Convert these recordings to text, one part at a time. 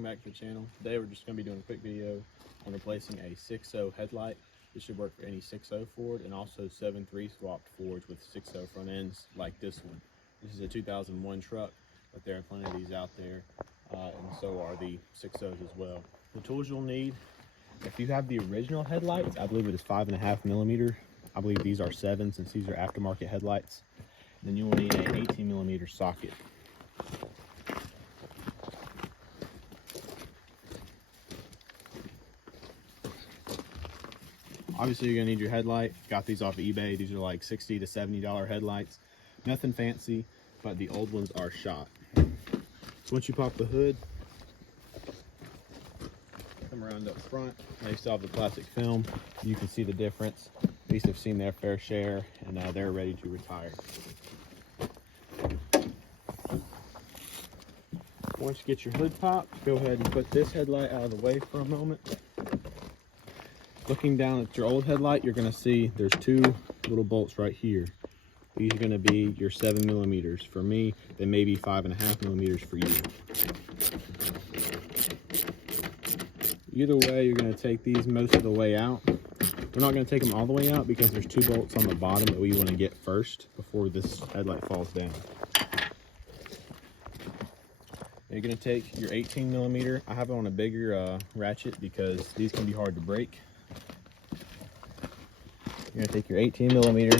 welcome back to the channel. Today we're just going to be doing a quick video on replacing a 6.0 headlight. This should work for any 6.0 Ford and also 7.3 swapped Fords with 6.0 front ends like this one. This is a 2001 truck, but there are plenty of these out there, and so are the 6.0s as well. The tools you'll need, if you have the original headlights, I believe it is 5.5 millimeter. I believe these are 7 since these are aftermarket headlights. Then you will need an 18 millimeter socket. Obviously, you're gonna need your headlight. Got these off of eBay. These are like $60 to $70 headlights. Nothing fancy, but the old ones are shot. So once you pop the hood, come around up front. Now you still have the plastic film. You can see the difference. These have seen their fair share, and they're ready to retire. Once you get your hood popped, go ahead and put this headlight out of the way for a moment. Looking down at your old headlight, you're going to see there's two little bolts right here. These are going to be your 7 millimeters. For me, they may be 5.5 millimeters for you. Either way, you're going to take these most of the way out. We're not going to take them all the way out because there's two bolts on the bottom that we want to get first before this headlight falls down. You're going to take your 18 millimeter. I have it on a bigger ratchet because these can be hard to break. You're gonna take your 18 millimeter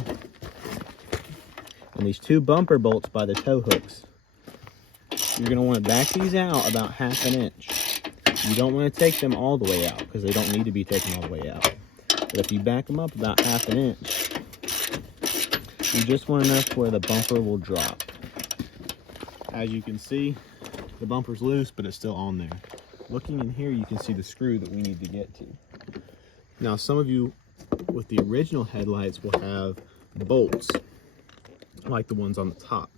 and these two bumper bolts by the tow hooks. You're gonna want to back these out about 1/2 inch. You don't want to take them all the way out because they don't need to be taken all the way out. But if you back them up about 1/2 inch, you just want enough where the bumper will drop. As you can see, the bumper's loose, but it's still on there. Looking in here, you can see the screw that we need to get to. Now, some of you with the original headlights will have bolts like the ones on the top,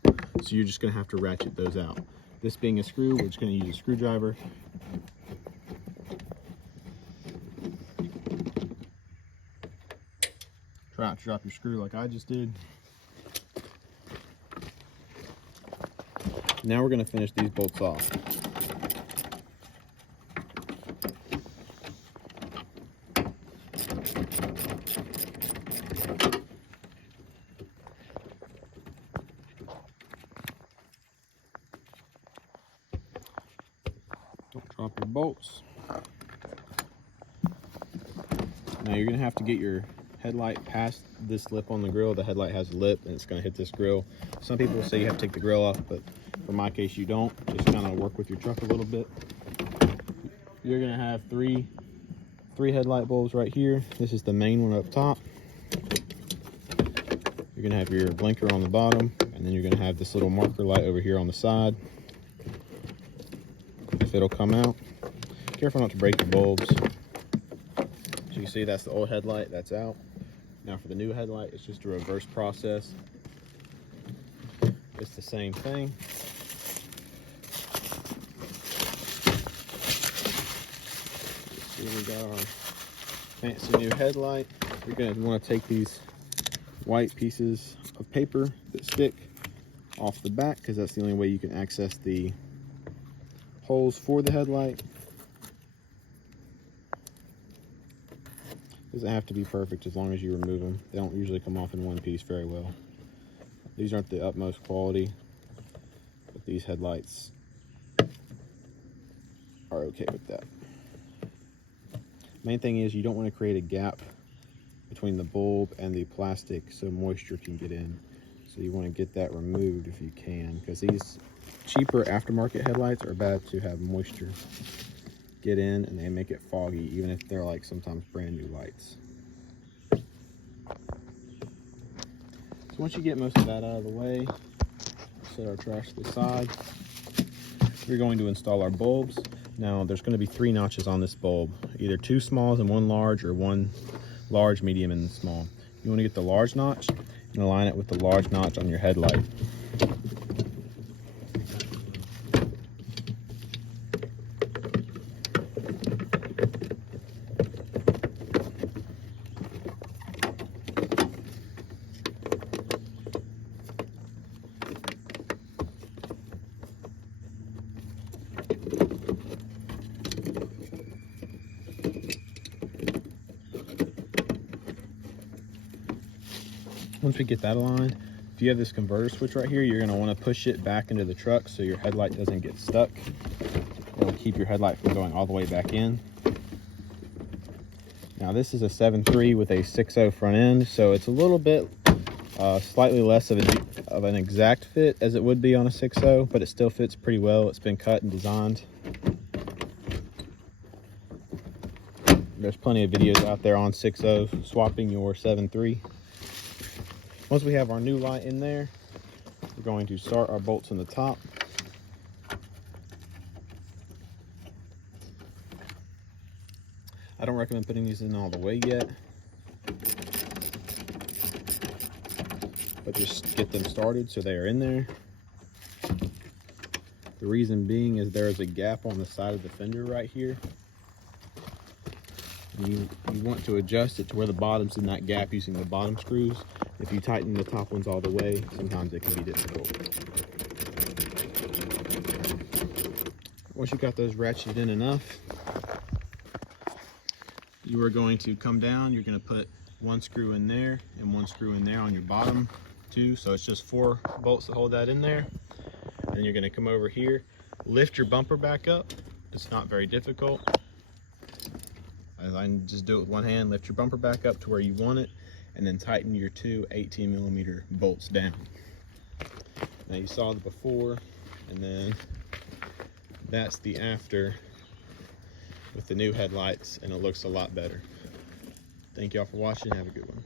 so you're just going to have to ratchet those out. This being a screw, we're just going to use a screwdriver. Try not to drop your screw like I just did. Now we're going to finish these bolts off. Don't drop your bolts. Now you're going to have to get your headlight past this lip on the grill. The headlight has a lip and it's going to hit this grill. Some people will say you have to take the grill off, but for my case you don't. Just kind of work with your truck a little bit. You're going to have three headlight bulbs right here. This is the main one up top. You're going to have your blinker on the bottom, and then you're going to have this little marker light over here on the side. If it'll come out, careful not to break the bulbs. So you see that's the old headlight, that's out. Now for the new headlight, it's just a reverse process. It's the same thing. See, we got our fancy new headlight. You're going to want to take these white pieces of paper that stick off the back because that's the only way you can access the holes for the headlight. Doesn't have to be perfect as long as you remove them. They don't usually come off in one piece very well. These aren't the utmost quality, but these headlights are okay with that. Main thing is you don't want to create a gap between the bulb and the plastic so moisture can get in. So you want to get that removed if you can, because these cheaper aftermarket headlights are bad to have moisture get in and they make it foggy even if they're like sometimes brand new lights. So once you get most of that out of the way, set our trash to the side. We're going to install our bulbs. Now there's going to be 3 notches on this bulb, either 2 smalls and 1 large, or 1 large, medium, and small. You want to get the large notch and align it with the large notch on your headlight. Once we get that aligned, if you have this converter switch right here, you're going to want to push it back into the truck so your headlight doesn't get stuck. It'll keep your headlight from going all the way back in. Now this is a 7.3 with a 6.0 front end, so it's a little bit slightly less of an exact fit as it would be on a 6.0, but it still fits pretty well. It's been cut and designed. There's plenty of videos out there on 6.0 swapping your 7.3. Once we have our new light in there, we're going to start our bolts in the top. I don't recommend putting these in all the way yet, but just get them started so they are in there. The reason being is there is a gap on the side of the fender right here. You want to adjust it to where the bottom's in that gap using the bottom screws. If you tighten the top ones all the way, sometimes it can be difficult. Once you got those ratcheted in enough, you are going to come down. You're going to put one screw in there and one screw in there on your bottom too. So it's just 4 bolts that hold that in there. And you're going to come over here, lift your bumper back up. It's not very difficult. I just do it with one hand, lift your bumper back up to where you want it, and then tighten your 2 18mm bolts down. Now you saw the before, and then that's the after with the new headlights, and it looks a lot better. Thank y'all for watching. Have a good one.